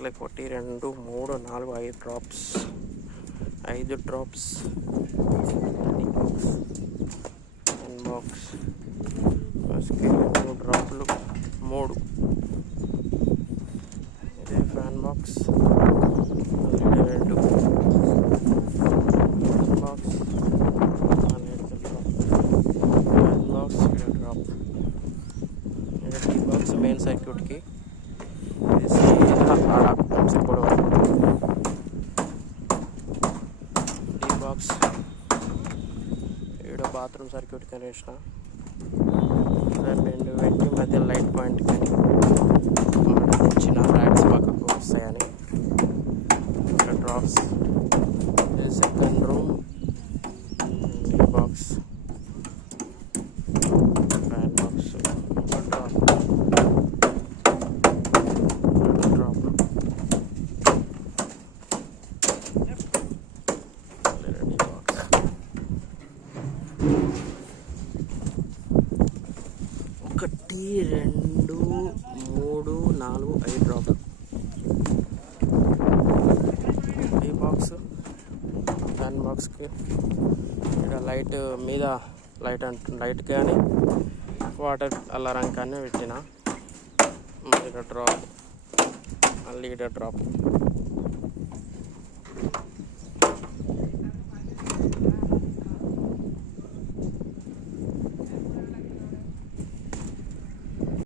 బాక్స్లో 1 2 3 4 5 డ్రాప్స్ 5 drops box బాక్స్కి 2 డ్రాప్లు 3 ఇదే fan box 2 box box drop ఈ బాక్స్ మెయిన్ సర్క్యూట్కి ఇది సీదా ఆడ సింపుల్ ఈ బాక్స్ ఈడ బాత్రూమ్ సర్క్యూట్ కనేసిన రెండు పెట్టి మధ్య లైట్ పాయింట్ కానీ చిన్న ర్యాక్స్ పక్కకు వస్తాయని ఇక్కడ డ్రాప్స్ ఇది సెకండ్ రూమ్ ఈ బాక్స్ ఫ్యాన్ బాక్స్ డ్రాప్ ఒకటి 2 3 4 5 డ్రాప్ ఈ బాక్స్ ఫ్యాన్ బాక్స్కి ఇక్కడ లైట్ మీద లైట్ కానీ వాటర్ అలారం కానీ పెట్టిన మళ్ళీ ఇక్కడ డ్రాప్ మళ్ళీ ఇక్కడ డ్రాప్